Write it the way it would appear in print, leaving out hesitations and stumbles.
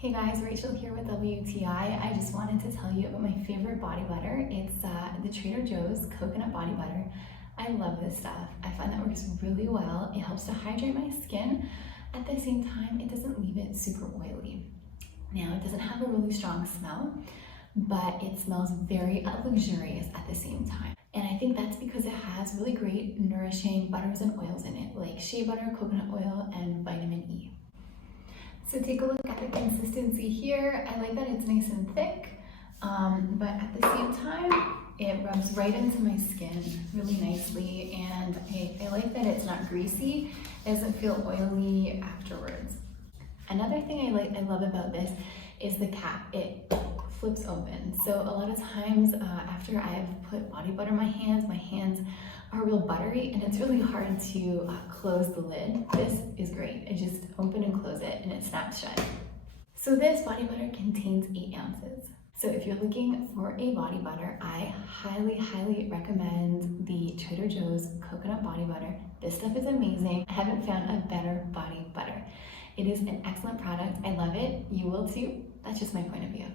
Hey guys, Rachel here with WTI. I just wanted to tell you about my favorite body butter. It's the Trader Joe's coconut body butter. I love this stuff. I find that works really well. It helps to hydrate my skin. At the same time, it doesn't leave it super oily. Now, it doesn't have a really strong smell, but it smells very luxurious at the same time. And I think that's because it has really great nourishing butters and oils in it, like shea butter, coconut oil, and vitamin E. So take a look at the consistency here. I like that it's nice and thick, but at the same time, it rubs right into my skin really nicely, and I like that it's not greasy. It doesn't feel oily afterwards. Another thing I love about this is the cap. It flips open. So a lot of times after I've put body butter in my hands are real buttery and it's really hard to close the lid. This is great. I just open and close it and it snaps shut. So this body butter contains 8 ounces. So if you're looking for a body butter, I highly recommend the Trader Joe's coconut body butter. This stuff is amazing. I haven't found a better body butter. It is an excellent product. I love it. You will too. That's just my point of view.